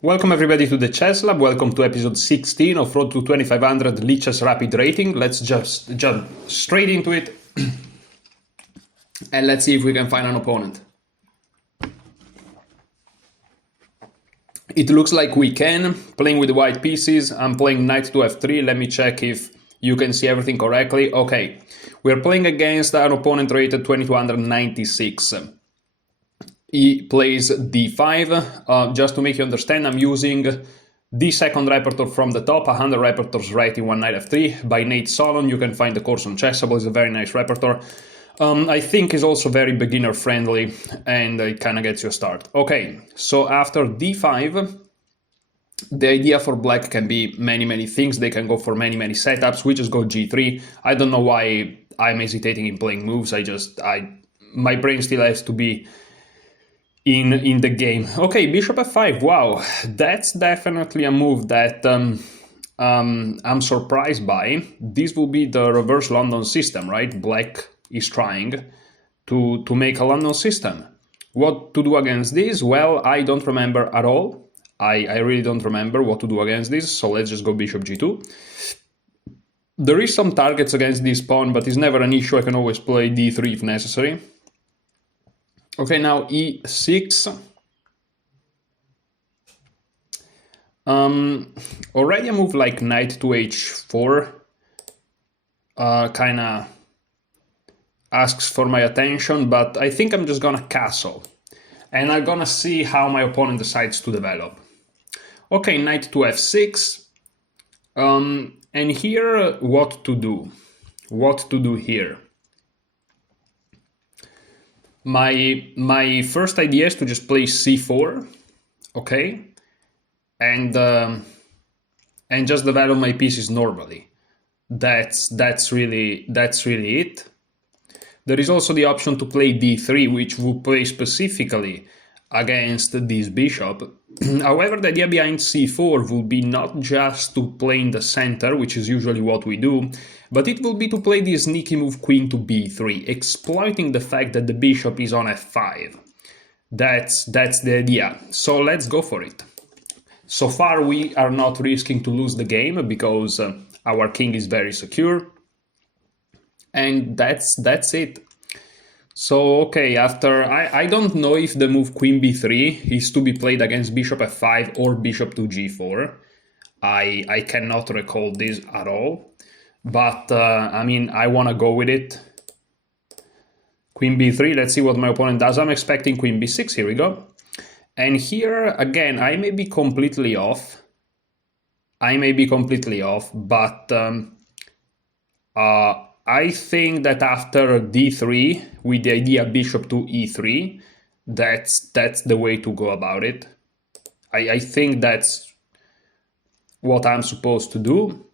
Welcome everybody to the Chess Lab. Welcome to episode 16 of Road to 2500 Lichess Rapid Rating. Let's just jump straight into it and let's see if we can find an opponent. It looks like we can. Playing with the white pieces. I'm playing knight to f3. Let me check if you can see everything correctly. Okay, we're playing against an opponent rated 2296. He plays d5. Just to make you understand, I'm using the second repertoire from the top, 100 repertoires rating one knight f3 by Nate Solon. You can find the course on Chessable. It's a very nice repertoire. I think it's also very beginner friendly and it kind of gets you a start. Okay, so after d5, the idea for black can be many things. They can go for many setups. We just go g3. I don't know why I'm hesitating in playing moves. My brain still has to be in the game. Okay, bishop f5. Wow, that's definitely a move that I'm surprised by. This will be the reverse London system, right? Black is trying to make a London system. What to do against this? Well, I don't remember at all. I really don't remember what to do against this, so let's just go bishop g2. There is some targets against this pawn, but it's never an issue. I can always play d3 if necessary. Okay, now e6. Already a move like knight to h4 kind of asks for my attention, but I think I'm just gonna castle. And I'm gonna see how my opponent decides to develop. Okay, knight to f6. And here, what to do? What to do here? My first idea is to just play c4, okay, and just develop my pieces normally. That's really it. There is also the option to play d3, which would play specifically against this bishop. However, the idea behind c4 will be not just to play in the center, which is usually what we do, but it will be to play the sneaky move queen to b3, exploiting the fact that the bishop is on f5. That's the idea. So let's go for it. So far we are not risking to lose the game because our king is very secure. And that's it. So, okay, after, I don't know if the move queen b3 is to be played against bishop f5 or bishop to g4. I cannot recall this at all. But, I mean, I want to go with it. Queen b3, let's see what my opponent does. I'm expecting queen b6, here we go. And here, again, I may be completely off. But I think that after d3, with the idea bishop to e3, that's the way to go about it. I think that's what I'm supposed to do.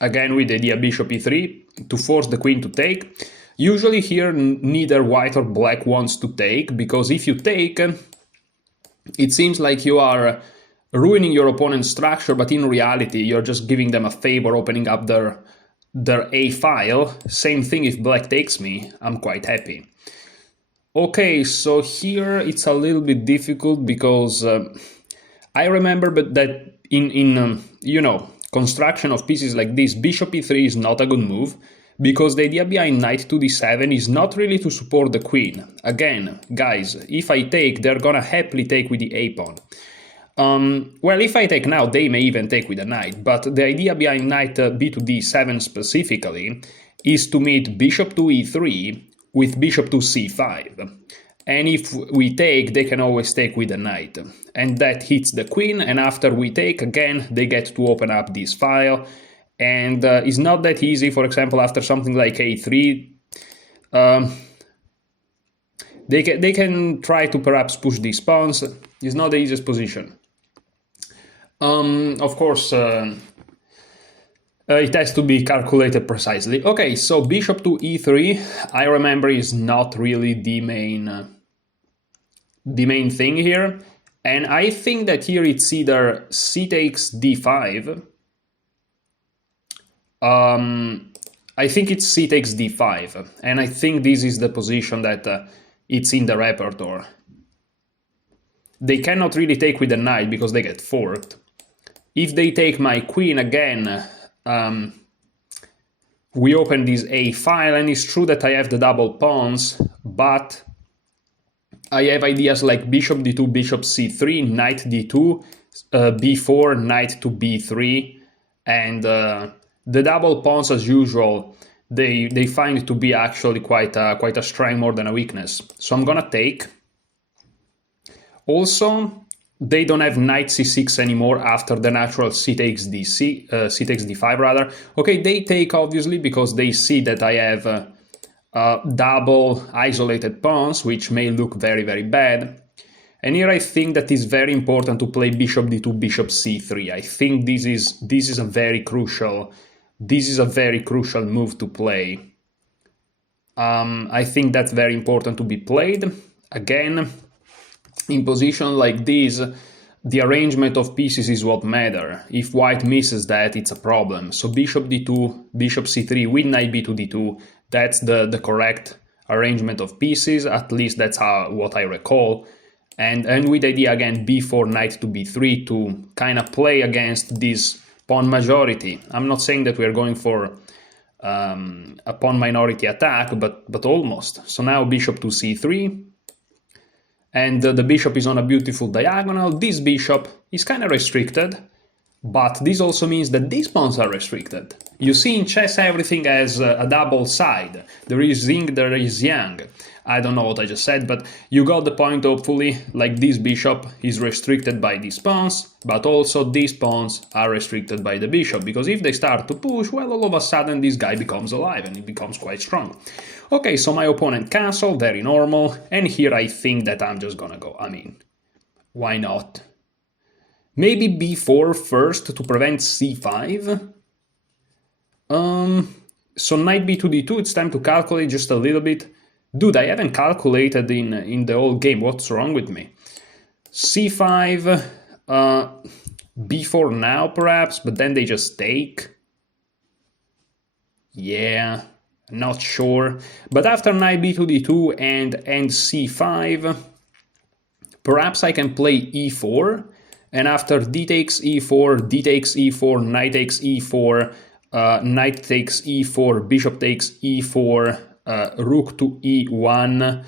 Again, with the idea bishop e3, to force the queen to take. Usually here, neither white or black wants to take, because if you take, it seems like you are ruining your opponent's structure, but in reality, you're just giving them a favor, opening up their A file. Same thing if black takes me, I'm quite happy. Okay, so here it's a little bit difficult because I remember that in construction of pieces like this, bishop e3 is not a good move because the idea behind knight to d7 is not really to support the queen. Again, guys, if I take, they're gonna happily take with the a pawn. Well, if I take now, they may even take with a knight, but the idea behind knight b to d7 specifically is to meet bishop to e3 with bishop to c5. And if we take, they can always take with a knight. And that hits the queen, and after we take, again, they get to open up this file. And it's not that easy, for example, after something like a3, they can try to perhaps push these pawns. It's not the easiest position. Of course, it has to be calculated precisely. Okay, so bishop to e3, I remember, is not really the main thing here. And I think that here it's either c takes d5. I think it's c takes d5. And I think this is the position that it's in the repertoire. they cannot really take with the knight because they get forked. If they take my queen again, we open this A file, and it's true that I have the double pawns, but I have ideas like bishop d2, bishop c3, knight d2, b4, knight to b3, and the double pawns, as usual, they find it to be actually quite a strength more than a weakness. So I'm gonna take. Also, they don't have knight c6 anymore after the natural c takes d5 rather. Okay, they take obviously because they see that I have double isolated pawns, which may look very, very bad. And here I think that it's very important to play bishop d2, bishop c3. I think this is a very crucial move to play. I think that's very important to be played. Again, in position like this, the arrangement of pieces is what matters. If white misses that, it's a problem. So bishop d2, bishop c3 with knight b2 d2, that's the correct arrangement of pieces. At least that's what I recall. And with the idea again b4, knight to b3 to kind of play against this pawn majority. I'm not saying that we're going for a pawn minority attack, but almost. So now bishop to c3. And the bishop is on a beautiful diagonal. This bishop is kind of restricted, but this also means that these pawns are restricted. You see, in chess everything has a double side. There is yin, there is yang. I don't know what I just said, but you got the point hopefully. Like this bishop is restricted by these pawns, but also these pawns are restricted by the bishop, because if they start to push, well, all of a sudden this guy becomes alive and he becomes quite strong. Okay, so my opponent canceled, very normal, and here I think that I'm just gonna go. I mean, why not? Maybe b4 first to prevent c5. So knight b2 d2, it's time to calculate just a little bit. Dude, I haven't calculated in the whole game. What's wrong with me? c5, b4 now perhaps, but then they just take. Yeah, not sure. But after knight b2 d2 and c5, perhaps I can play e4. And after d takes e4, d takes e4, knight takes e4, knight takes e4, bishop takes e4, rook to e1,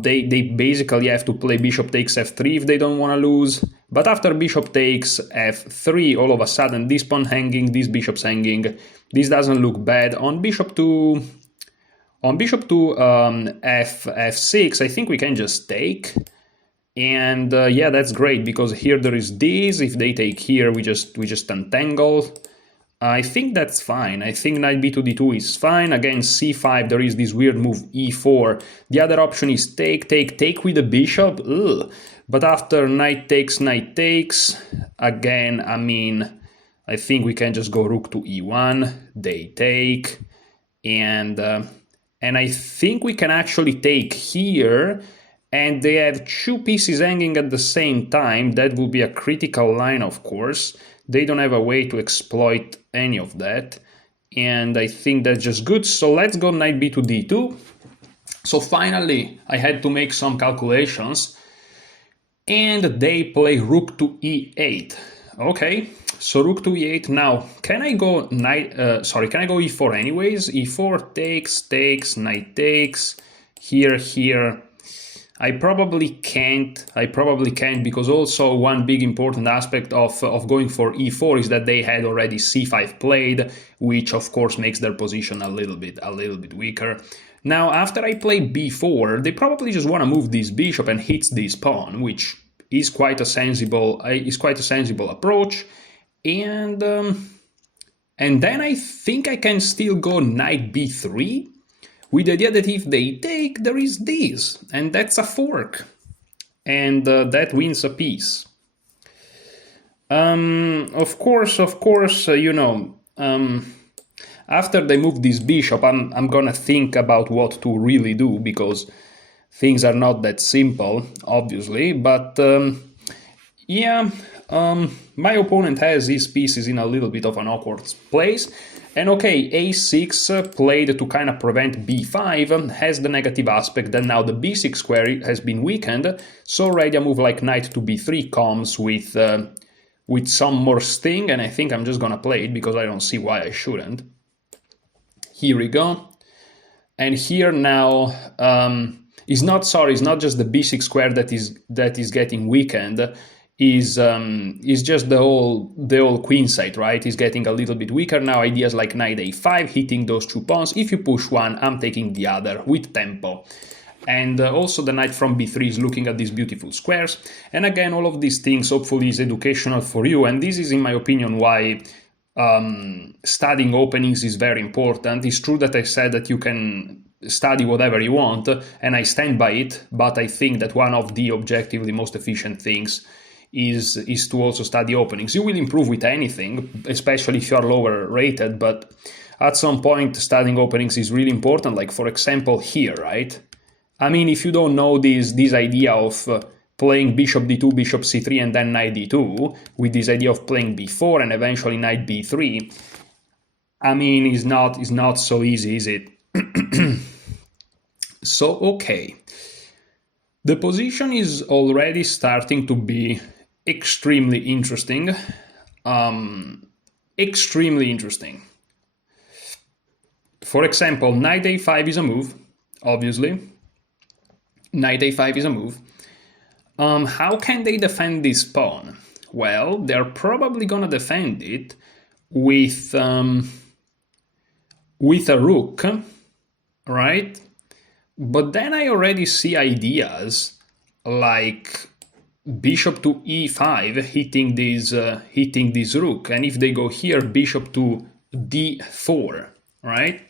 they basically have to play bishop takes f3 if they don't want to lose. But after bishop takes f3, all of a sudden this pawn hanging, this bishop's hanging. This doesn't look bad. On bishop to f6, I think we can just take. And yeah, that's great, because here there is this. If they take here, we just untangle. I think that's fine. I think knight b2 d2 is fine. Against c5, there is this weird move e4. The other option is take with the bishop. Ugh. But after knight takes, again, I mean, I think we can just go rook to e1. They take, and I think we can actually take here. And they have two pieces hanging at the same time. That would be a critical line, of course. They don't have a way to exploit any of that. And I think that's just good. So let's go knight b2 d2. So finally, I had to make some calculations. And they play rook to e8. Okay, so rook to e8. Now, can I go can I go e4 anyways? e4 takes, knight takes, here. I probably can't, because also one big important aspect of going for e4 is that they had already c5 played, which of course makes their position a little bit weaker. Now, after I play b4, they probably just want to move this bishop and hit this pawn, which is quite a sensible approach. And then I think I can still go knight b3. With the idea that if they take, there is this, and that's a fork, and that wins a piece. Of course, you know, after they move this bishop, I'm gonna think about what to really do, because things are not that simple, obviously. But yeah, My opponent has his pieces in a little bit of an awkward place. And okay, a6 played to kind of prevent b5 has the negative aspect that now the b6 square has been weakened, so already a move like knight to b3 comes with some more sting, and I think I'm just gonna play it because I don't see why I shouldn't. Here we go. And here now, it's not just the b6 square that is getting weakened, is just the whole queen side, right? Is getting a little bit weaker now. Ideas like knight a5 hitting those two pawns. If you push one, I'm taking the other with tempo. And also the knight from b3 is looking at these beautiful squares. And again, all of these things hopefully is educational for you. And this is, in my opinion, why studying openings is very important. It's true that I said that you can study whatever you want, and I stand by it, but I think that one of the objectively most efficient things is to also study openings. You will improve with anything, especially if you are lower rated, but at some point studying openings is really important. Like for example here, right? I mean, if you don't know this idea of playing bishop d2, bishop c3, and then knight d2, with this idea of playing b4 and eventually knight b3, I mean, it's not so easy, is it? So, okay. The position is already starting to be extremely interesting. Extremely interesting. For example, knight a5 is a move, obviously. Knight a5 is a move. How can they defend this pawn? Well, they're probably gonna defend it with a rook, right? But then I already see ideas like bishop to e5 hitting this rook, and if they go here, bishop to d4, right?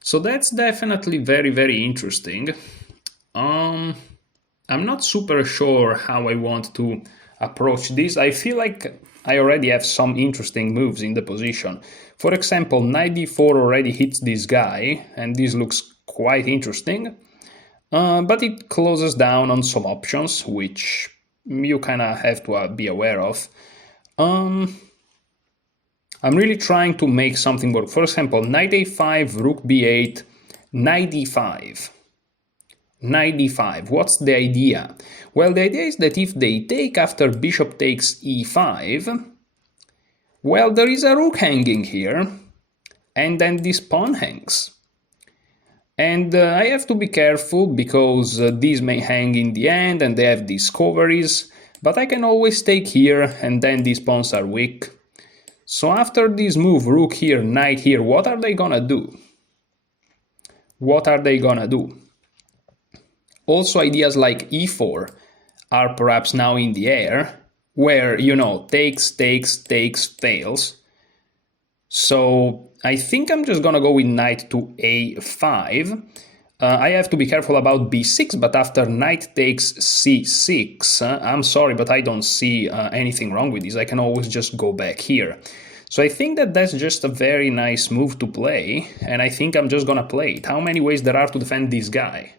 So that's definitely very, very interesting. I'm not super sure how I want to approach this. I feel like I already have some interesting moves in the position. For example, knight d4 already hits this guy, and this looks quite interesting, but it closes down on some options, which you kind of have to be aware of. I'm really trying to make something work. For example, knight a5, rook b8, knight d5. Knight d5. What's the idea? Well, the idea is that if they take after bishop takes e5, well, there is a rook hanging here, and then this pawn hangs. And I have to be careful because these may hang in the end and they have discoveries, but I can always take here and then these pawns are weak. So after this move, rook here, knight here, what are they gonna do? What are they gonna do? Also, ideas like e4 are perhaps now in the air, where, you know, takes, fails. So I think I'm just gonna go with knight to a5. I have to be careful about b6, but after knight takes c6, I'm sorry, but I don't see anything wrong with this. I can always just go back here. So I think that that's just a very nice move to play, and I think I'm just gonna play it. How many ways there are to defend this guy?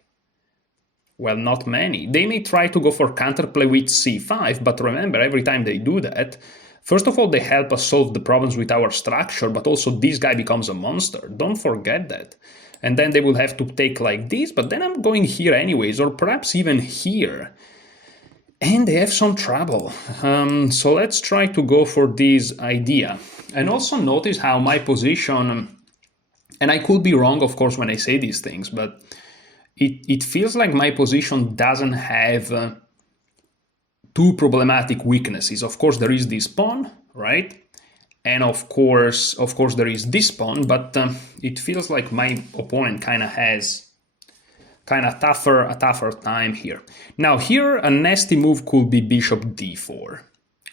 Well, not many. They may try to go for counterplay with c5, but remember, every time they do that, first of all, they help us solve the problems with our structure, but also this guy becomes a monster. Don't forget that. And then they will have to take like this, but then I'm going here anyways, or perhaps even here. And they have some trouble. So let's try to go for this idea. And also notice how my position, and I could be wrong, of course, when I say these things, but it feels like my position doesn't have two problematic weaknesses. Of course, there is this pawn, right? And of course there is this pawn, but it feels like my opponent kind of has a tougher time here. Now here, a nasty move could be bishop d4,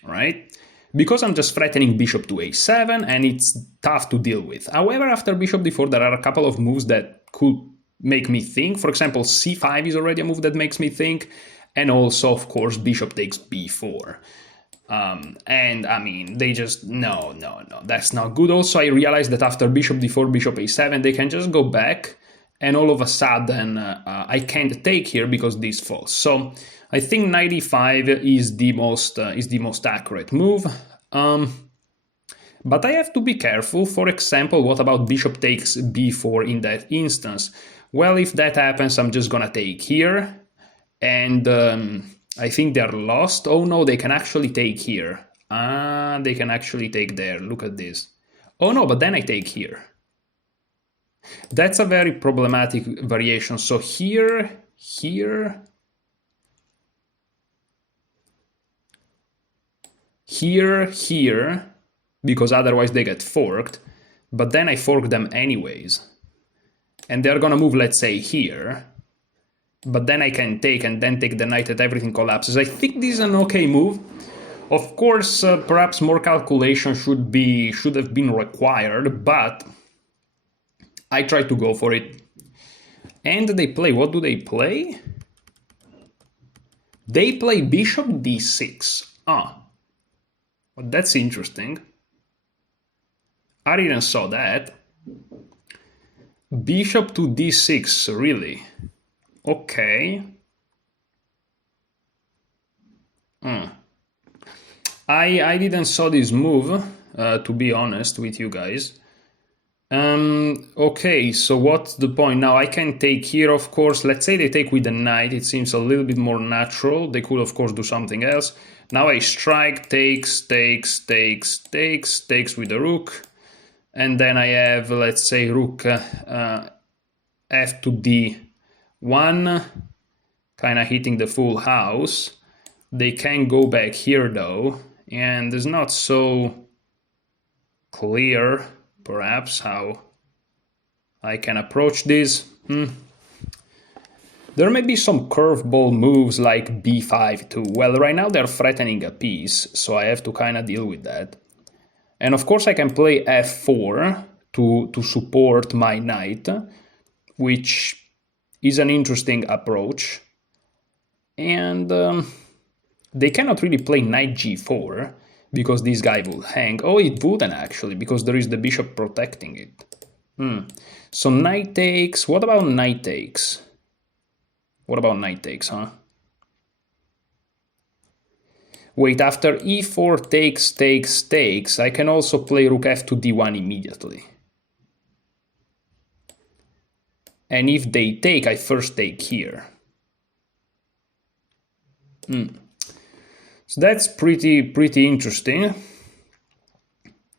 right? Because I'm just threatening bishop to a7, and it's tough to deal with. However, after bishop d4, there are a couple of moves that could make me think. For example, c5 is already a move that makes me think. And also, of course, bishop takes b4. And I mean, they just, no, that's not good. Also, I realized that after bishop d4, bishop a7, they can just go back and all of a sudden I can't take here because this falls. So I think knight e5 is the most accurate move. But I have to be careful. For example, what about bishop takes b4 in that instance? Well, if that happens, I'm just gonna take here, and I think they're lost. Oh no, they can actually take here. Ah, they can actually take there. Look at this. Oh no, but then I take here. That's a very problematic variation. So here, here, here, here, because otherwise they get forked, but then I fork them anyways. And they're gonna move, let's say, here, but then I can take and then take the knight and everything collapses. I think this is an okay move. Of course, perhaps more calculation should have been required, but I tried to go for it. And they play, what do they play? They play bishop d6. Ah, well, that's interesting. I didn't saw that. Bishop to d6, really? Okay. I didn't saw this move, to be honest with you guys. Okay, so what's the point? Now I can take here, of course. Let's say they take with the knight. It seems a little bit more natural. They could, of course, do something else. Now I strike, takes with the rook. And then I have, let's say, rook f to d1, kind of hitting the full house. They can go back here, though, and it's not so clear, perhaps, how I can approach this. There may be some curveball moves like b5 too. Well, right now they're threatening a piece, so I have to kind of deal with that. And of course I can play f4 to support my knight, which is an interesting approach. And they cannot really play knight g4, because this guy will hang. Oh, it wouldn't actually, because there is the bishop protecting it. So knight takes. What about knight takes? What about knight takes, huh? Wait, after e4 takes, I can also play rook f to d1 immediately. And if they take, I first take here. So that's pretty interesting.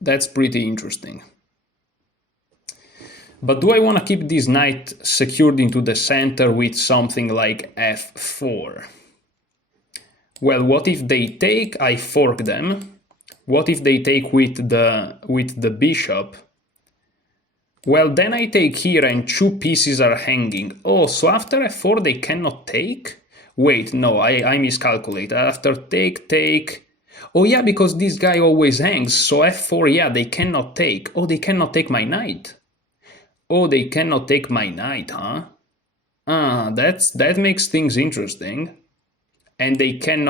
That's pretty interesting. But do I want to keep this knight secured into the center with something like f4? Well, what if they take? I fork them. What if they take with the bishop? Well, then I take here and two pieces are hanging. Oh, so after f4 they cannot take? Wait, no, I miscalculate. After take. Oh yeah, because this guy always hangs. So f4, yeah, they cannot take. Oh, they cannot take my knight. Oh, they cannot take my knight, huh? Ah, that makes things interesting. And they can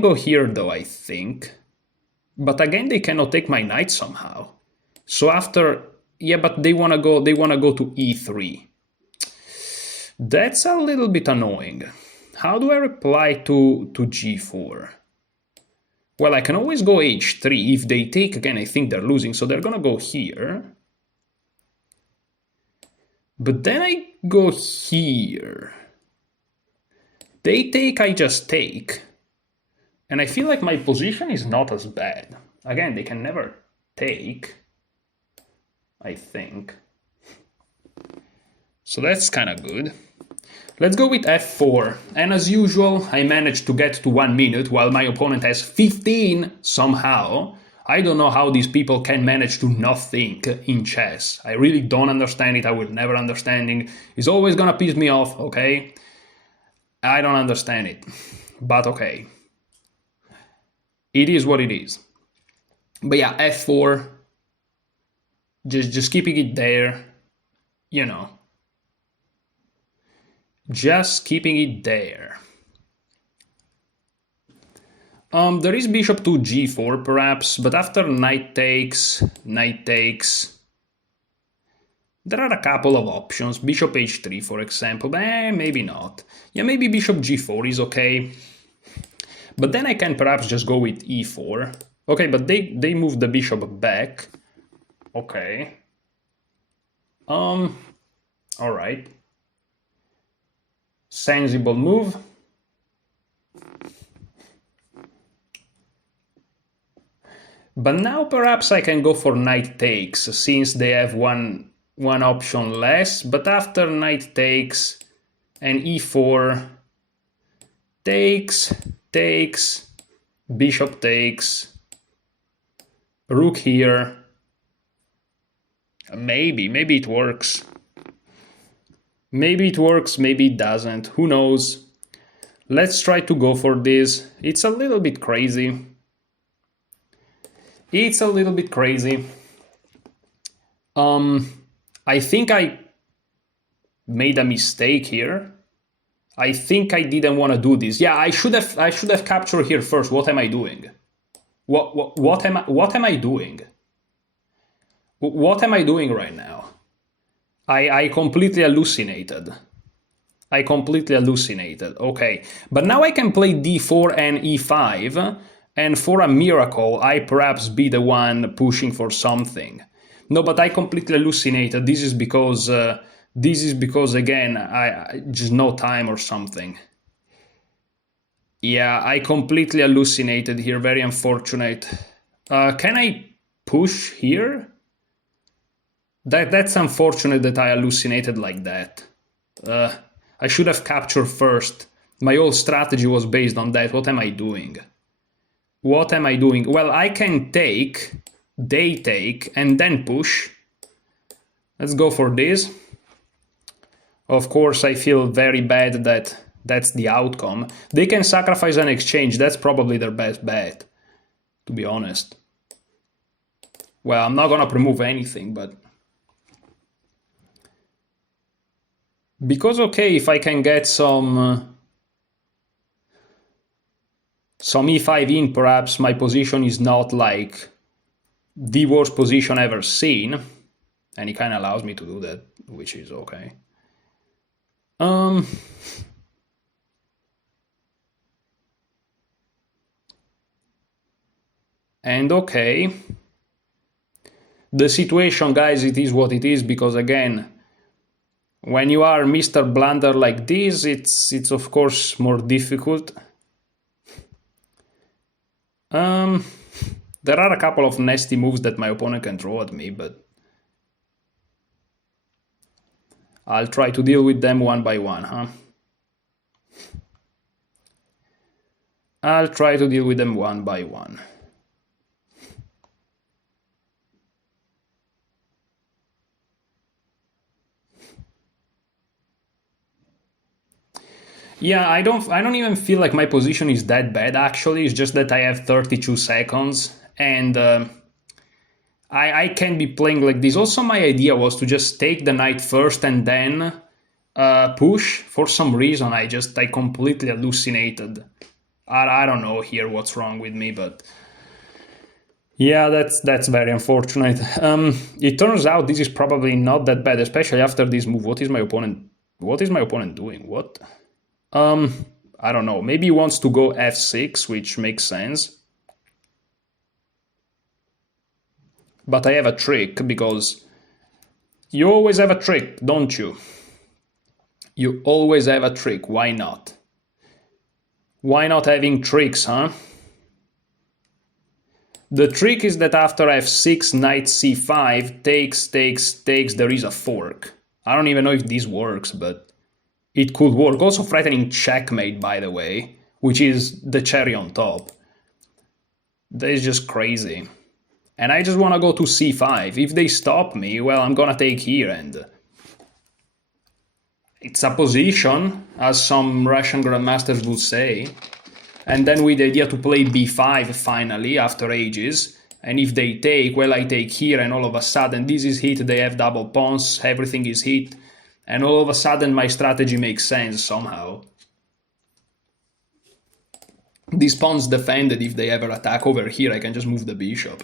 go here though, I think. But again, they cannot take my knight somehow. So after, yeah, but they wanna go to e3. That's a little bit annoying. How do I reply to g4? Well, I can always go h3. If they take again, I think they're losing, so they're gonna go here. But then I go here. They take, I just take. And I feel like my position is not as bad. Again, they can never take, I think. So that's kind of good. Let's go with f4. And as usual, I managed to get to 1 minute while my opponent has 15 somehow. I don't know how these people can manage to not think in chess. I really don't understand it. I will never understand it. It's always gonna piss me off, okay? I don't understand it. But okay. It is what it is. But yeah, f4. Just keeping it there. You know. Just keeping it there. There is bishop to g4 perhaps, but after knight takes, There are a couple of options. Bishop h3, for example. Maybe not. Yeah, maybe bishop g4 is okay. But then I can perhaps just go with e4. Okay, but they moved the bishop back. Okay. All right. Sensible move. But now perhaps I can go for knight takes, since they have one option less. But after knight takes and e4 takes, bishop takes, rook here. Maybe it works. Maybe it works, maybe it doesn't. Who knows? Let's try to go for this. It's a little bit crazy. It's a little bit crazy. I think I made a mistake here. I think I didn't want to do this. Yeah, I should have captured here first. What am I doing? What am I doing? What am I doing right now? I completely hallucinated. I completely hallucinated. Okay, but now I can play d4 and e5, and for a miracle, I perhaps be the one pushing for something. No, but I completely hallucinated. This is because again, I just no time or something. Yeah, I completely hallucinated here. Very unfortunate. Can I push here? That's unfortunate that I hallucinated like that. I should have captured first. My whole strategy was based on that. What am I doing? What am I doing? Well, I can take, they take, and then push. Let's go for this. Of course, I feel very bad that that's the outcome. They can sacrifice an exchange. That's probably their best bet, to be honest. Well, I'm not gonna remove anything, but... Because, okay, if I can get some e5 in, perhaps my position is not like the worst position ever seen. And it kind of allows me to do that, which is okay. And okay. The situation, guys, it is what it is, because again, when you are Mr. Blunder like this, it's of course more difficult. There are a couple of nasty moves that my opponent can throw at me, but I'll try to deal with them one by one, huh? I'll try to deal with them one by one. Yeah, I don't even feel like my position is that bad, actually. It's just that I have 32 seconds, and I can be playing like this. Also, my idea was to just take the knight first and then push. For some reason, I completely hallucinated. I don't know here what's wrong with me, but yeah, that's very unfortunate. It turns out this is probably not that bad, especially after this move. What is my opponent doing? What? I don't know. Maybe he wants to go f6, which makes sense. But I have a trick, because you always have a trick, don't you? You always have a trick. Why not? Why not having tricks, huh? The trick is that after f6, knight c5, takes, there is a fork. I don't even know if this works, but it could work. Also threatening checkmate, by the way, which is the cherry on top. That is just crazy. And I just want to go to c5. If they stop me, well, I'm gonna take here, and it's a position, as some Russian grandmasters would say. And then with the idea to play b5 finally, after ages. And if they take, well, I take here, and all of a sudden this is hit, they have double pawns, everything is hit. And all of a sudden my strategy makes sense somehow. These pawns defended. If they ever attack over here, I can just move the bishop.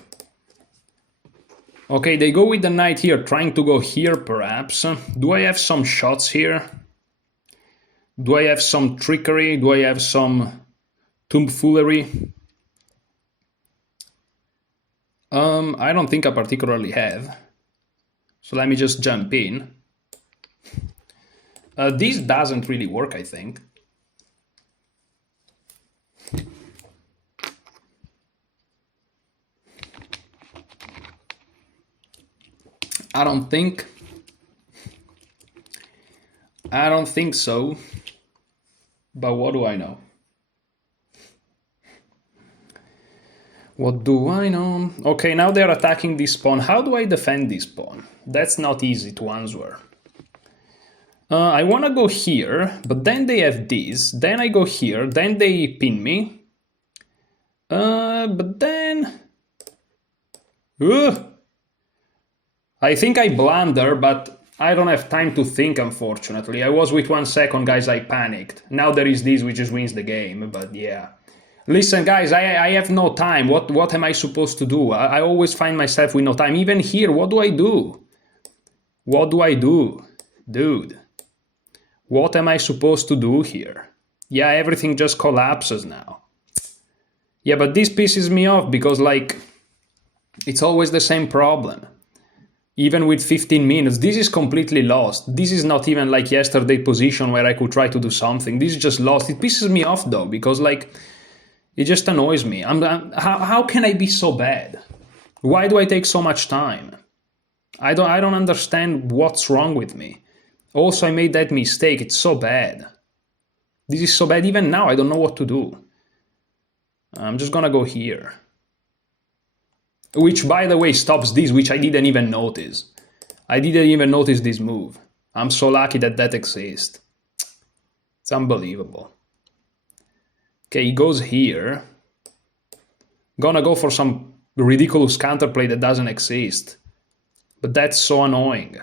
Okay, they go with the knight here, trying to go here perhaps. Do I have some shots here? Do I have some trickery? Do I have some tomfoolery? I don't think I particularly have. So let me just jump in. This doesn't really work, I think. I don't think so. But what do I know? What do I know? Okay, now they're attacking this pawn. How do I defend this pawn? That's not easy to answer. I want to go here, but then they have this. Then I go here. Then they pin me. But then... I think I blunder, but I don't have time to think, unfortunately. I was with 1 second, guys, I panicked. Now there is this, which just wins the game, but yeah. Listen, guys, I have no time. What am I supposed to do? I always find myself with no time. Even here, what do I do? What do I do? Dude. What am I supposed to do here? Yeah, everything just collapses now. Yeah, but this pisses me off because, like, it's always the same problem. Even with 15 minutes, this is completely lost. This is not even like yesterday's position where I could try to do something. This is just lost. It pisses me off though, because like, it just annoys me. How can I be so bad? Why do I take so much time? I don't understand what's wrong with me. Also, I made that mistake. It's so bad. This is so bad. Even now, I don't know what to do. I'm just gonna go here. Which, by the way, stops this, which I didn't even notice. I didn't even notice this move. I'm so lucky that that exists. It's unbelievable. Okay, he goes here. Gonna go for some ridiculous counterplay that doesn't exist. But that's so annoying.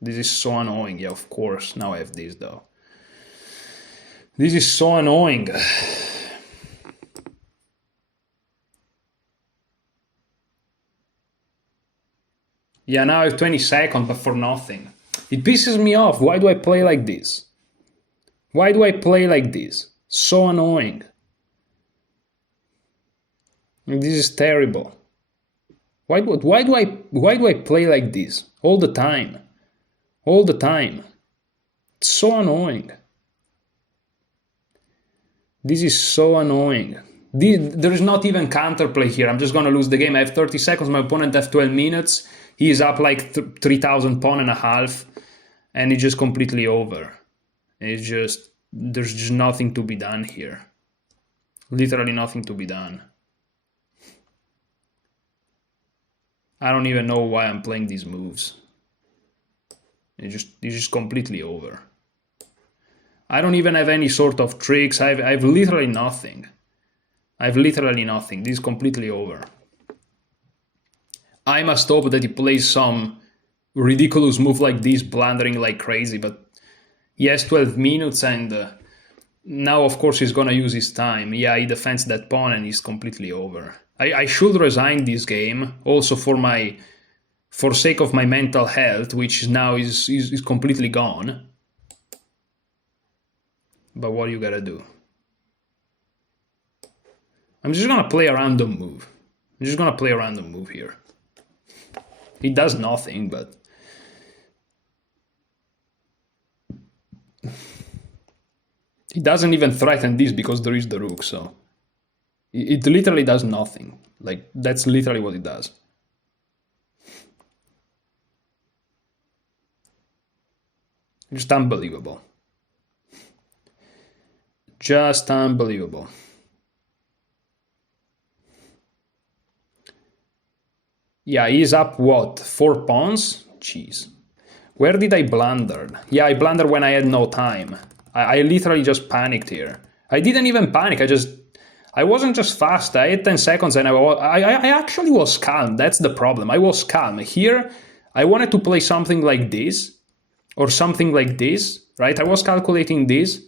This is so annoying. Yeah, of course. Now I have this, though. This is so annoying. Yeah, now I have 20 seconds, but for nothing. It pisses me off. Why do I play like this? Why do I play like this? So annoying. This is terrible. Why do I play like this all the time? All the time. It's so annoying. This is so annoying. There is not even counterplay here. I'm just gonna lose the game. I have 30 seconds. My opponent has 12 minutes. He is up like 3,000 pawn and a half, and it's just completely over. It's just, there's just nothing to be done here. Literally nothing to be done. I don't even know why I'm playing these moves. It's just completely over. I don't even have any sort of tricks. I have literally nothing. I have literally nothing. This is completely over. I must hope that he plays some ridiculous move like this, blundering like crazy, but he has 12 minutes and now of course he's gonna use his time. Yeah, he defends that pawn and he's completely over. I should resign this game, also for sake of my mental health, which now is completely gone. But what you gotta do? I'm just gonna play a random move. I'm just gonna play a random move here. It does nothing, but... It doesn't even threaten this because there is the rook, so... It literally does nothing. Like, that's literally what it does. Just unbelievable. Just unbelievable. Yeah, he's up, what, 4 pawns? Jeez. Where did I blunder? Yeah, I blundered when I had no time. I literally just panicked here. I didn't even panic, I wasn't just fast. I had 10 seconds and I actually was calm. That's the problem. I was calm. Here, I wanted to play something like this, or something like this, right? I was calculating this.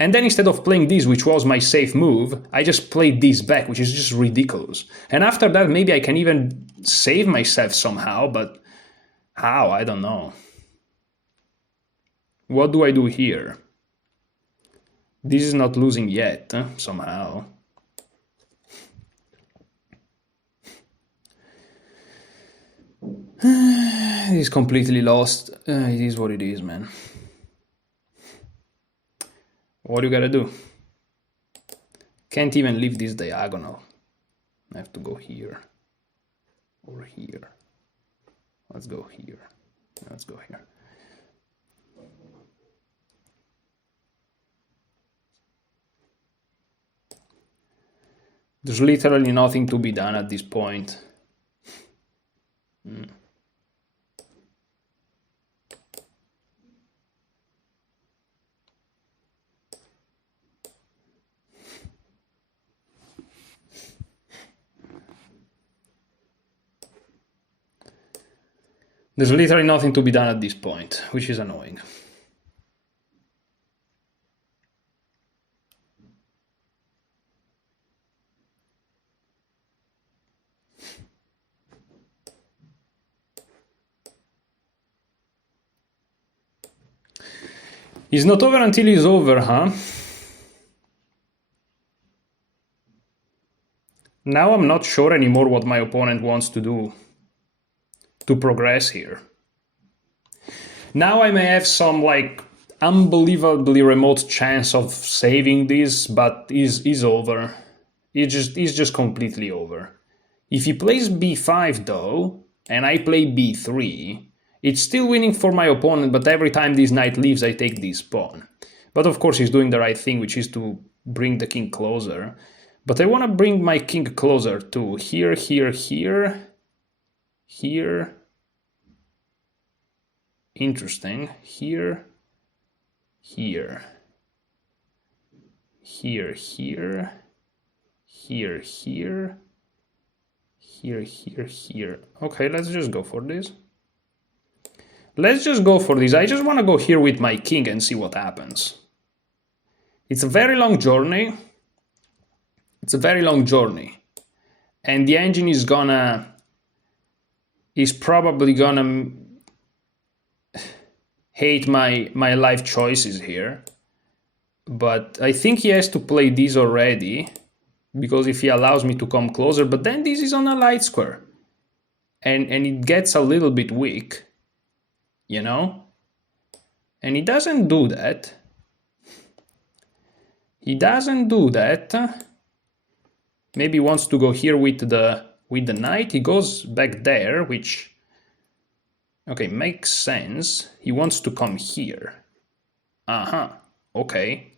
And then instead of playing this, which was my safe move, I just played this back, which is just ridiculous. And after that, maybe I can even save myself somehow, but how? I don't know. What do I do here? This is not losing yet, somehow. He's completely lost. It is what it is, man. What do you gotta do? Can't even leave this diagonal. I have to go here or here. Let's go here. Let's go here. There's literally nothing to be done at this point. There's literally nothing to be done at this point, which is annoying. It's not over until it's over, huh? Now I'm not sure anymore what my opponent wants to do to progress here. Now I may have some like unbelievably remote chance of saving this, but is over. It's just completely over. If he plays b5 though, and I play b3, it's still winning for my opponent, but every time this knight leaves, I take this pawn. But of course he's doing the right thing, which is to bring the king closer. But I want to bring my king closer to here, here, here, here. Interesting. Here, here, here, here, here, here, here, here, here. Okay, let's just go for this. Let's just go for this. I just want to go here with my king and see what happens. It's a very long journey. It's a very long journey. And the engine is probably gonna hate my life choices here. But I think he has to play this already, because if he allows me to come closer, but then this is on a light square. And it gets a little bit weak, you know? And he doesn't do that. He doesn't do that. Maybe he wants to go here with the knight. He goes back there, which, okay, makes sense. He wants to come here. Okay.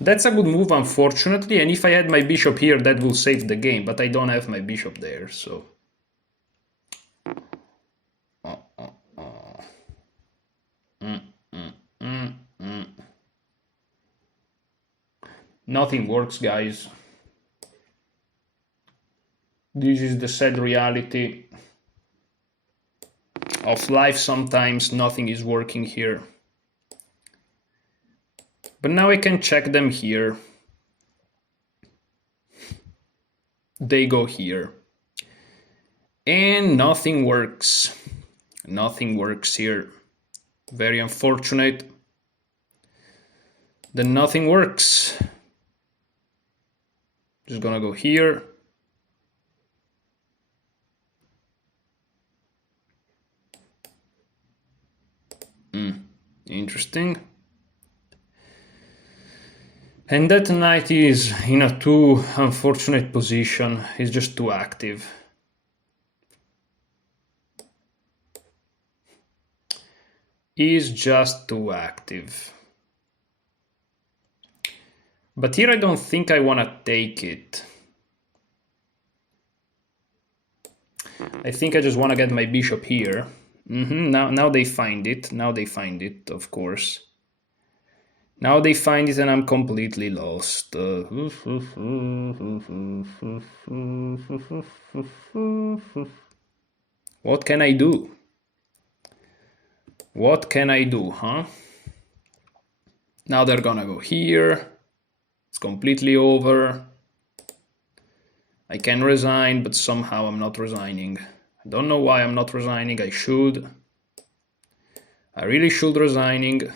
That's a good move, unfortunately, and if I had my bishop here, that will save the game, but I don't have my bishop there, so... Nothing works, guys. This is the sad reality of life. Sometimes nothing is working here. But now I can check them here. They go here. And nothing works. Nothing works here. Very unfortunate. Then nothing works. Just gonna go here. Interesting. And that knight is in a too unfortunate position. He's just too active. He's just too active. But here I don't think I want to take it. I think I just want to get my bishop here. Now they find it. Now they find it, of course. Now they find it and I'm completely lost. What can I do? What can I do, huh? Now they're gonna go here. It's completely over. I can resign, but somehow I'm not resigning. I don't know why I'm not resigning. I should. I really should resigning.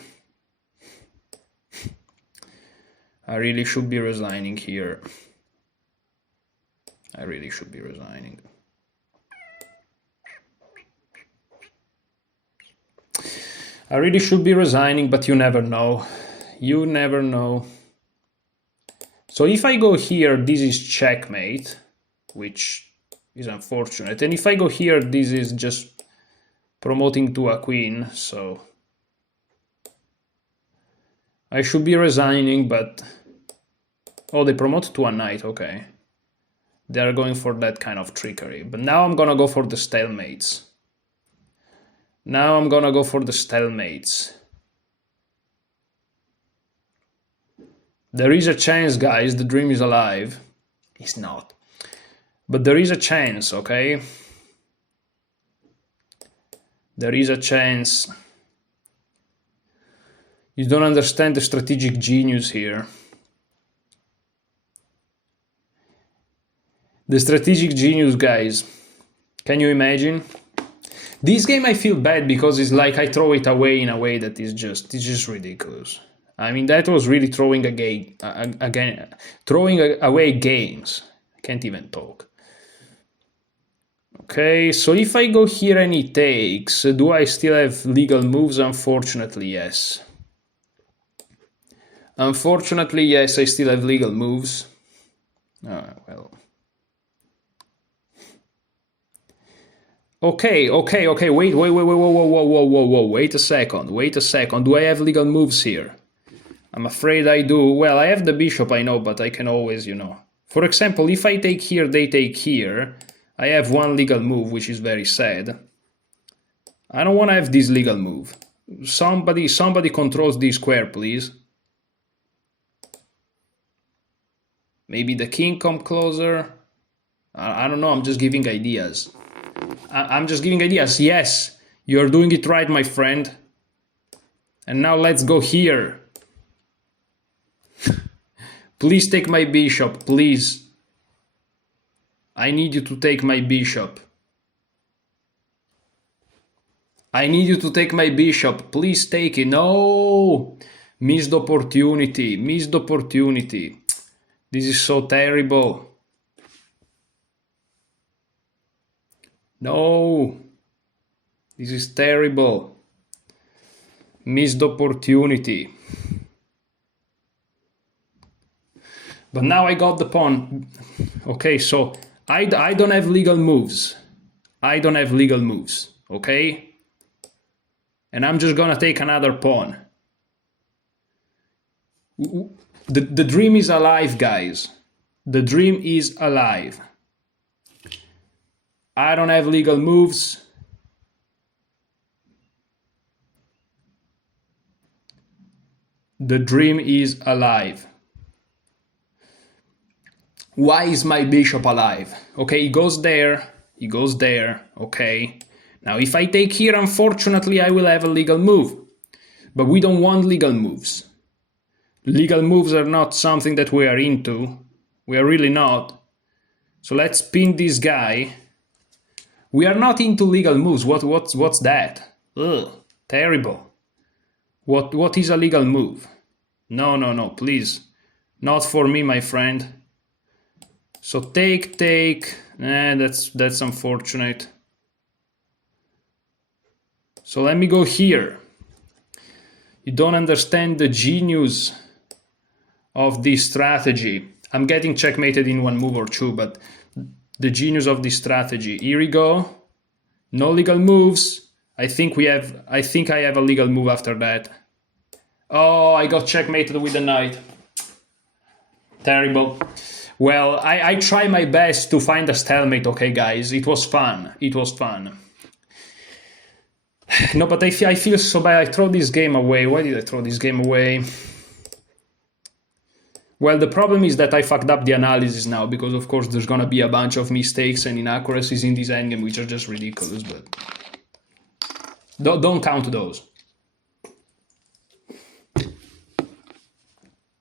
I really should be resigning here. I really should be resigning. I really should be resigning, but you never know. You never know. So if I go here, this is checkmate, which is unfortunate. And if I go here, this is just promoting to a queen, so I should be resigning, but oh, they promote to a knight, okay. They're going for that kind of trickery. But now I'm gonna go for the stalemates. Now I'm gonna go for the stalemates. There is a chance, guys, the dream is alive. It's not. But there is a chance, okay? There is a chance. You don't understand the strategic genius here. The strategic genius, guys. Can you imagine? This game I feel bad because it's like I throw it away in a way that is just ridiculous. I mean, that was really throwing away games. I can't even talk. Okay, so if I go here and he takes, do I still have legal moves? Unfortunately, yes. Unfortunately, yes, I still have legal moves. Well. Okay, wait a second. Do I have legal moves here? I'm afraid I do. Well, I have the bishop, I know, but I can always, you know. For example, if I take here, they take here, I have one legal move, which is very sad. I don't want to have this legal move. Somebody controls this square, please. Maybe the king come closer. I don't know, I'm just giving ideas. I'm just giving ideas. Yes, you're doing it right, my friend. And now let's go here. Please take my bishop, please. I need you to take my bishop. I need you to take my bishop. Please take it. No! Missed opportunity. Missed opportunity. This is so terrible. No! This is terrible. Missed opportunity. But now I got the pawn. Okay, so I don't have legal moves. I don't have legal moves, okay? And I'm just gonna take another pawn. The dream is alive, guys. The dream is alive. I don't have legal moves. The dream is alive. Why is my bishop alive? Okay, he goes there, okay. Now if I take here, unfortunately, I will have a legal move. But we don't want legal moves. Legal moves are not something that we are into. We are really not. So let's pin this guy. We are not into legal moves. What's that? Ugh, terrible. What is a legal move? No, please. Not for me, my friend. So take. That's unfortunate. So let me go here. You don't understand the genius of this strategy. I'm getting checkmated in one move or two, but the genius of this strategy. Here we go. No legal moves. I think I have a legal move after that. Oh, I got checkmated with the knight. Terrible. Well, I try my best to find a stalemate, okay, guys? It was fun. It was fun. No, but I feel so bad. I throw this game away. Why did I throw this game away? Well, the problem is that I fucked up the analysis now, because of course there's gonna be a bunch of mistakes and inaccuracies in this endgame, which are just ridiculous, but don't count those.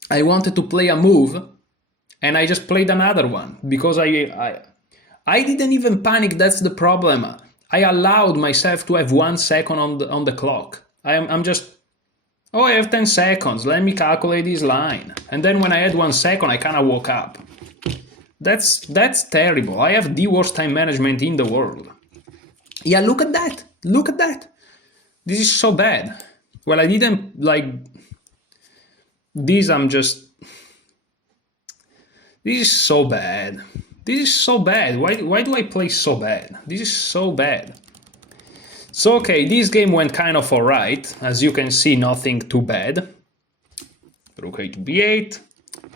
I wanted to play a move, and I just played another one because I didn't even panic. That's the problem. I allowed myself to have 1 second on the clock. I'm just, oh, I have 10 seconds. Let me calculate this line. And then when I had 1 second, I kind of woke up. That's terrible. I have the worst time management in the world. Yeah, look at that. Look at that. This is so bad. Well, I didn't like this. This is so bad. This is so bad. Why do I play so bad? This is so bad. So, okay, this game went kind of alright. As you can see, nothing too bad. Rook a to b8.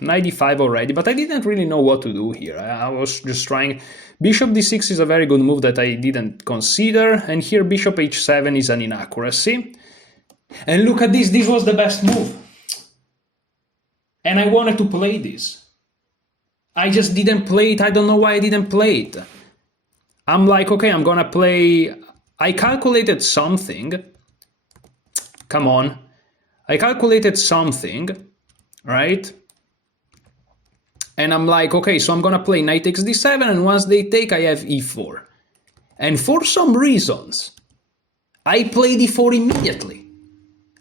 Knight d5 already, but I didn't really know what to do here. I was just trying. Bishop d6 is a very good move that I didn't consider. And here bishop h7 is an inaccuracy. And look at this. This was the best move. And I wanted to play this. I just didn't play it. I don't know why I didn't play it. I'm like, okay, I'm gonna play. I calculated something. Come on. I calculated something, right? And I'm like, okay, so I'm gonna play knight takes d7, and once they take, I have e4. And for some reasons, I played e4 immediately.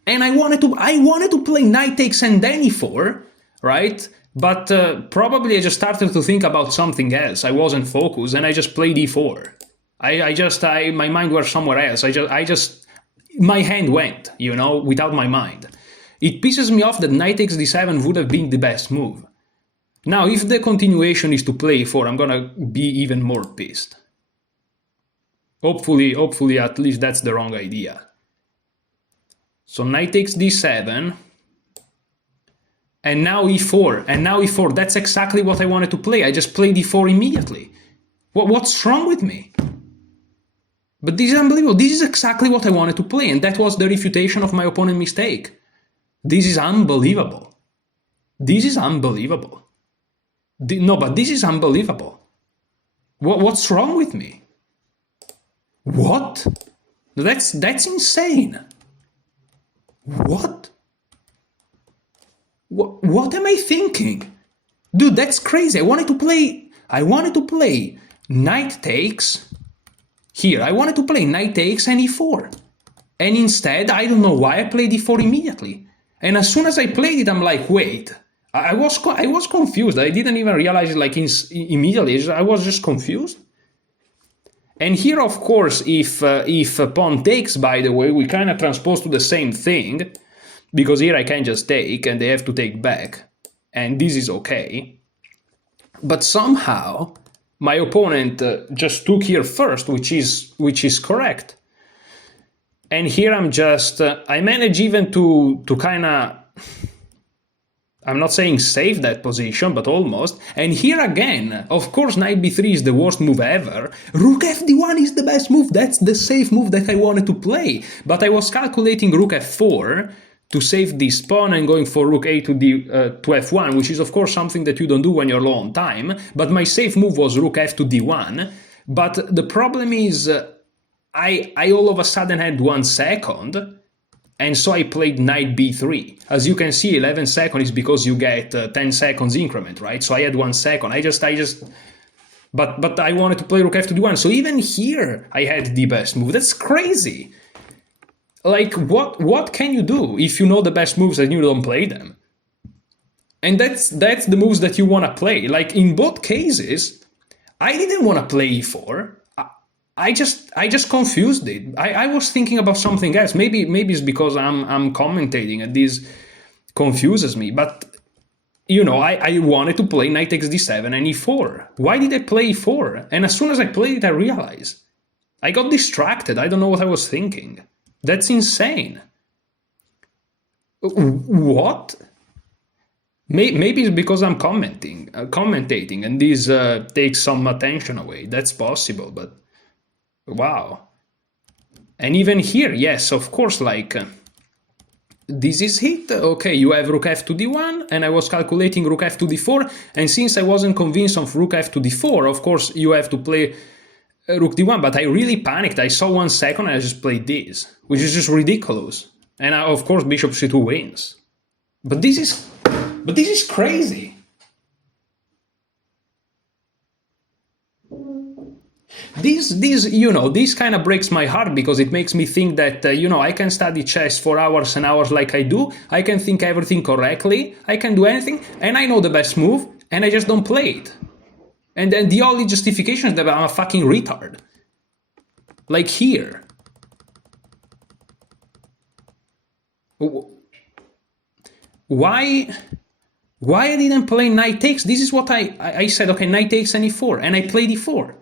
And I wanted to play knight takes and then e4, right? But probably I just started to think about something else. I wasn't focused, and I just played e4. My mind was somewhere else. My hand went, you know, without my mind. It pisses me off that knight takes d7 would have been the best move. Now, if the continuation is to play e4, I'm gonna be even more pissed. Hopefully, at least that's the wrong idea. So knight takes d7. And now e4, and now e4. That's exactly what I wanted to play. I just played e4 immediately. What's wrong with me? But this is unbelievable. This is exactly what I wanted to play, and that was the refutation of my opponent's mistake. This is unbelievable. This is unbelievable. No, but this is unbelievable. What's wrong with me? What? That's insane. What? What am I thinking? Dude, that's crazy. I wanted to play knight takes here. I wanted to play knight takes and e4. And instead, I don't know why I played e4 immediately. And as soon as I played it, I'm like, wait. I was confused. I didn't even realize it like immediately. I was just confused. And here, of course, if pawn takes, by the way, we kind of transpose to the same thing. Because here I can just take, and they have to take back. And this is okay. But somehow, my opponent just took here first, which is correct. And here I'm just, I manage even to kind of, I'm not saying save that position, but almost. And here again, of course, knight b3 is the worst move ever. Rook fd1 is the best move. That's the safe move that I wanted to play. But I was calculating rook f4 to save this pawn and going for rook a to f1, which is of course something that you don't do when you're low on time. But my safe move was rook f to d1. But the problem is, I all of a sudden had 1 second. And so I played knight b3. As you can see, 11 seconds is because you get 10 seconds increment, right? So I had 1 second. But I wanted to play rook f to d1. So even here, I had the best move. That's crazy. Like, what can you do if you know the best moves and you don't play them? And that's the moves that you want to play. Like, in both cases, I didn't want to play e4. I just confused it. I was thinking about something else. Maybe it's because I'm commentating and this confuses me. But you know, I wanted to play knight takes d7 and e4. Why did I play e4? And as soon as I played it, I realized I got distracted. I don't know what I was thinking. That's insane. What? Maybe it's because I'm commentating, and this takes some attention away. That's possible, but. Wow. And even here, yes, of course, like, this is it. Okay, you have rook f to d1, and I was calculating rook f to d4, and since I wasn't convinced of rook f to d4, of course, you have to play rook d1, but I really panicked. I saw 1 second, and I just played this, which is just ridiculous. And of course, bishop c2 wins. But this But this is crazy. This kind of breaks my heart because it makes me think that, I can study chess for hours and hours like I do. I can think everything correctly. I can do anything. And I know the best move. And I just don't play it. And then the only justification is that I'm a fucking retard. Like here. Why I didn't play knight takes? This is what I said, okay, knight takes and e4. And I played e4.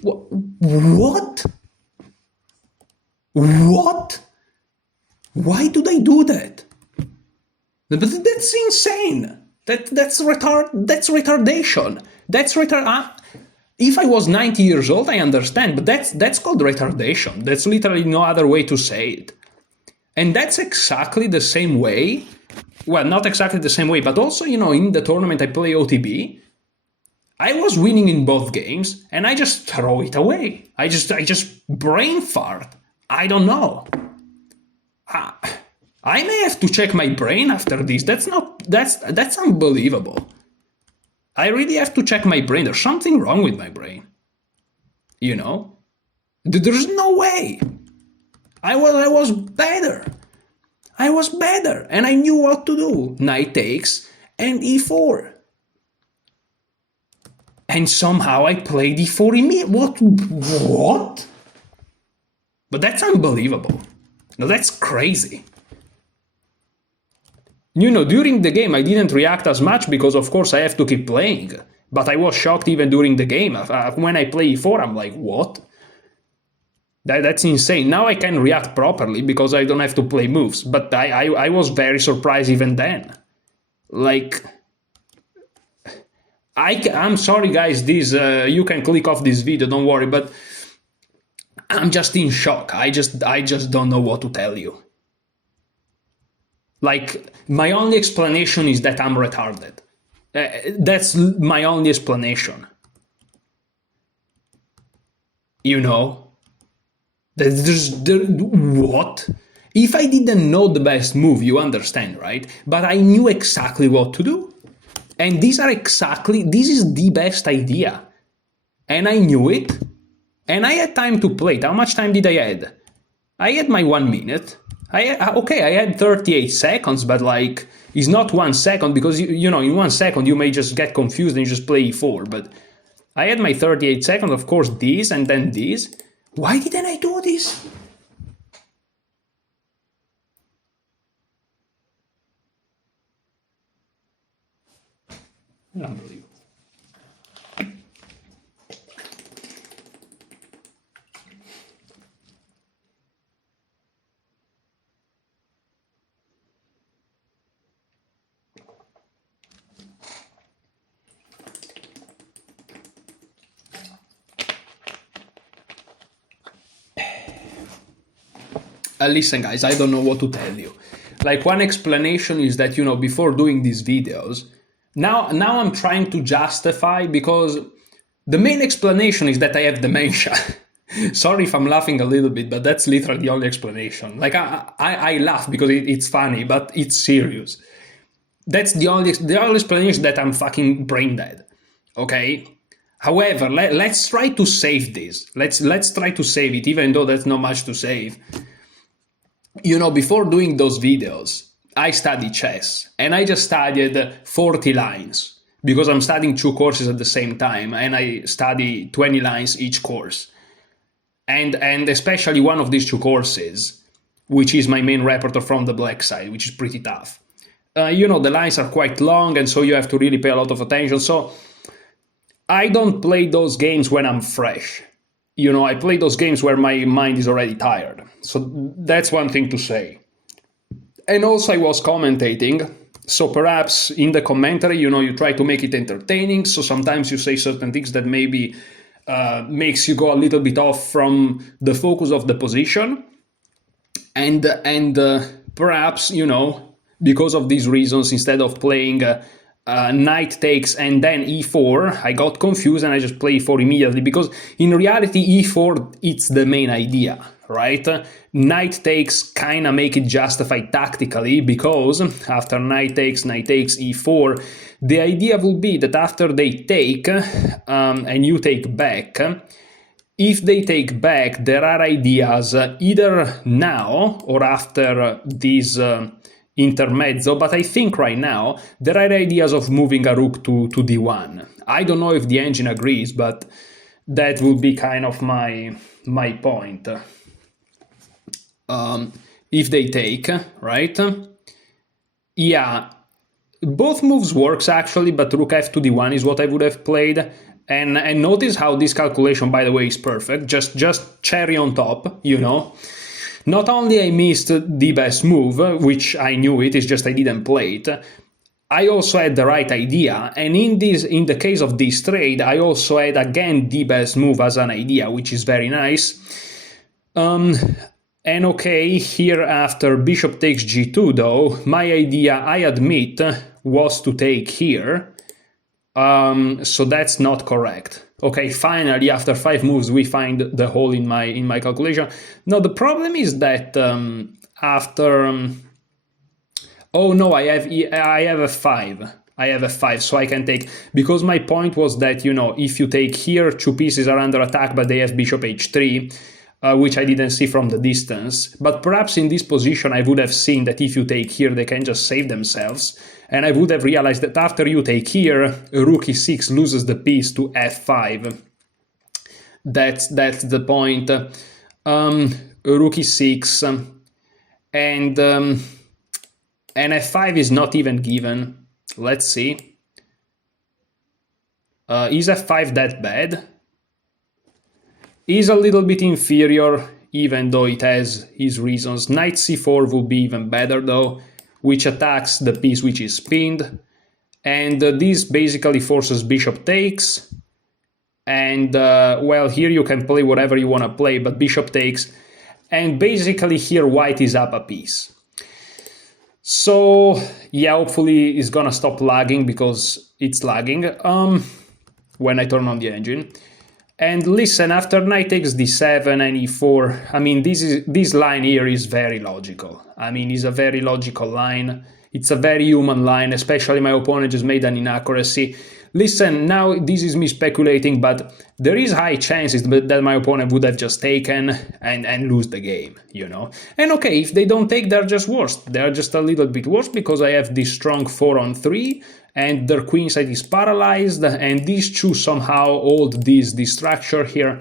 What? What? Why do they do that? But that's insane. That's retardation. If I was 90 years old, I understand, but that's called retardation. That's literally no other way to say it. And that's exactly the same way. Well, not exactly the same way, but also, in the tournament I play OTB, I was winning in both games, and I just throw it away. I just brain fart. I don't know. I may have to check my brain after this. That's unbelievable. I really have to check my brain. There's something wrong with my brain. There's no way. I was better. I was better, and I knew what to do. Knight takes and e4. And somehow I played e4 immediately. What? But that's unbelievable. No, that's crazy. During the game I didn't react as much because of course I have to keep playing. But I was shocked even during the game. When I play e4, I'm like, what? That's insane. Now I can react properly because I don't have to play moves. But I was very surprised even then. Like... I'm sorry guys, you can click off this video, don't worry, but I'm just in shock. I just don't know what to tell you. Like, my only explanation is that I'm retarded. That's my only explanation. What? If I didn't know the best move, you understand, right? But I knew exactly what to do. And this is the best idea. And I knew it. And I had time to play it. How much time did I had? I had my 1 minute. I had 38 seconds, but it's not 1 second because, in 1 second you may just get confused and you just play e4. But I had my 38 seconds, of course, this and then this. Why didn't I do this? Unbelievable. Listen guys, I don't know what to tell you. Like, one explanation is that, before doing these videos, now I'm trying to justify, because the main explanation is that I have dementia. Sorry if I'm laughing a little bit, but that's literally the only explanation. Like, I laugh because it's funny, but it's serious. That's the only explanation, that I'm fucking brain dead. Okay? However, let's try to save this. Let's try to save it, even though there's not much to save. Before doing those videos, I studied chess, and I just studied 40 lines, because I'm studying 2 courses at the same time, and I study 20 lines each course. And especially one of these 2 courses, which is my main repertoire from the black side, which is pretty tough. The lines are quite long, and so you have to really pay a lot of attention. So I don't play those games when I'm fresh. I play those games where my mind is already tired. So that's one thing to say. And also I was commentating, so perhaps in the commentary, you try to make it entertaining. So sometimes you say certain things that maybe makes you go a little bit off from the focus of the position. And perhaps, because of these reasons, instead of playing knight takes and then e4, I got confused and I just play e4 immediately, because in reality e4, it's the main idea, right? Knight takes kind of make it justified tactically, because after knight takes e4, the idea will be that after they take and you take back, if they take back, there are ideas either now or after this intermezzo, but I think right now there are ideas of moving a rook to d1. I don't know if the engine agrees, but that will be kind of my point. If they take, right? Yeah, both moves works actually, but rook f to d1 is what I would have played. And notice how this calculation, by the way, is perfect. Just cherry on top, you know. Not only I missed the best move, which I knew it's just I didn't play it, I also had the right idea, and in the case of this trade, I also had again the best move as an idea, which is very nice. And okay, here after bishop takes g2 though, my idea, I admit, was to take here, so that's not correct. Okay, finally, after 5 moves, we find the hole in my calculation. Now, the problem is that after... oh no, I have a 5. I have a 5, so I can take... Because my point was that, you know, if you take here, 2 pieces are under attack, but they have bishop h3, which I didn't see from the distance. But perhaps in this position, I would have seen that if you take here, they can just save themselves. And I would have realized that after you take here, rook e6 loses the piece to f5. That's the point. Rook e6, and f5 is not even given. Let's see. Is f5 that bad? Is a little bit inferior, even though it has its reasons. Knight c4 would be even better though, which attacks the piece which is pinned, and this basically forces bishop takes, and well, here you can play whatever you want to play, but bishop takes, and basically here white is up a piece. So yeah, hopefully it's gonna stop lagging, because it's lagging when I turn on the engine. And listen, after knight takes d7 and e4, I mean, this line here is very logical. I mean, it's a very logical line. It's a very human line, especially my opponent just made an inaccuracy. Listen, now this is me speculating, but there is high chances that my opponent would have just taken and lose the game, you know. And okay, if they don't take, they're just worse. They're just a little bit worse, because I have this strong 4-on-3, and their queenside is paralyzed, and these two somehow hold this structure here,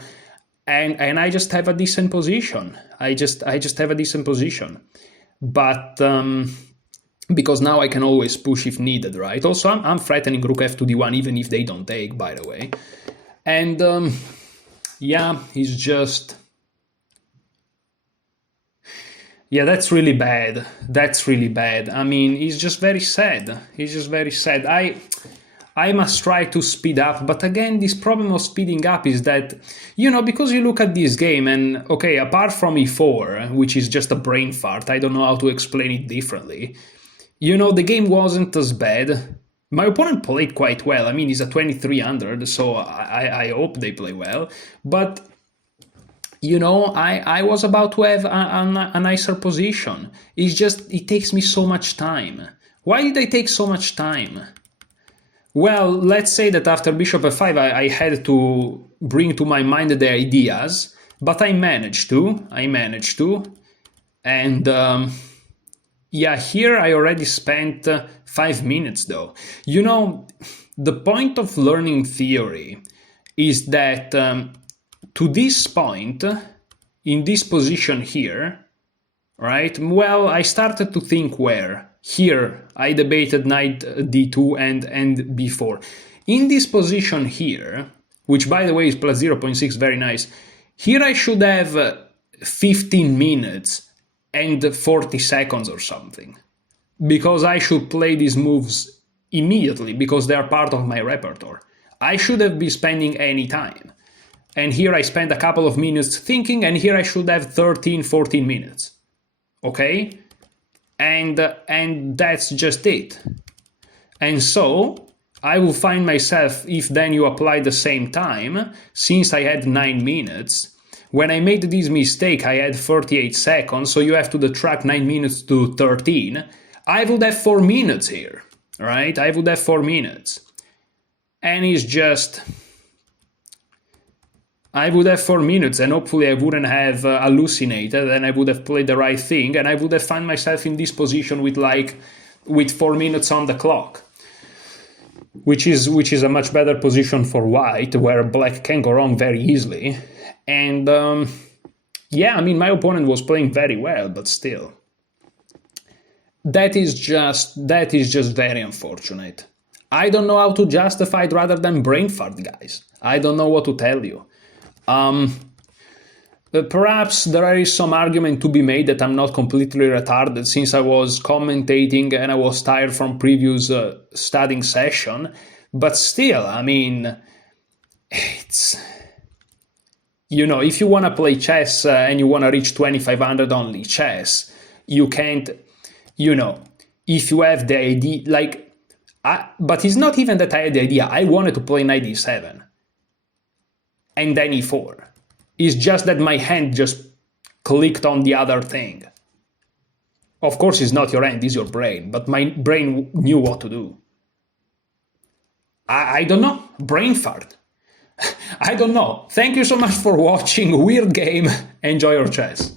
and I just have a decent position. I just have a decent position, but because now I can always push if needed, right? Also, I'm threatening rook f to d1 even if they don't take, by the way, and yeah, it's just... yeah, that's really bad. That's really bad. I mean, it's just very sad. It's just very sad. I must try to speed up, but again, this problem of speeding up is that, you know, because you look at this game and, okay, apart from e4, which is just a brain fart, I don't know how to explain it differently, you know, the game wasn't as bad. My opponent played quite well. I mean, he's a 2300, so I hope they play well, but... you know, I was about to have a nicer position. It's just, it takes me so much time. Why did I take so much time? Well, let's say that after bishop f5 I had to bring to my mind the ideas, but I managed to. And yeah, here I already spent 5 minutes though. You know, the point of learning theory is that to this point, in this position here, right, well, I started to think where. Here, I debated knight d2 and b4. In this position here, which by the way is plus 0.6, very nice, here I should have 15 minutes and 40 seconds or something. Because I should play these moves immediately, because they are part of my repertoire. I should have been spending any time. And here I spent a couple of minutes thinking, and here I should have 13, 14 minutes. Okay? And that's just it. And so, I will find myself, if then you apply the same time, since I had 9 minutes, when I made this mistake, I had 38 seconds, so you have to detract 9 minutes to 13. I would have 4 minutes here, right? I would have 4 minutes. And it's just... I would have 4 minutes, and hopefully I wouldn't have hallucinated, and I would have played the right thing, and I would have found myself in this position with 4 minutes on the clock, which is a much better position for white, where black can go wrong very easily. And yeah, I mean, my opponent was playing very well, but still, that is just very unfortunate. I don't know how to justify it rather than brain fart, guys. I don't know what to tell you. Perhaps there is some argument to be made that I'm not completely retarded, since I was commentating and I was tired from previous studying session. But still, I mean, it's... You know, if you want to play chess and you want to reach 2500 only chess, you can't, you know, if you have the idea, but it's not even that I had the idea. I wanted to play knight e7 and then e4. It's just that my hand just clicked on the other thing. Of course, it's not your hand, it's your brain, but my brain knew what to do. I don't know, brain fart. I don't know. Thank you so much for watching. Weird game. Enjoy your chess.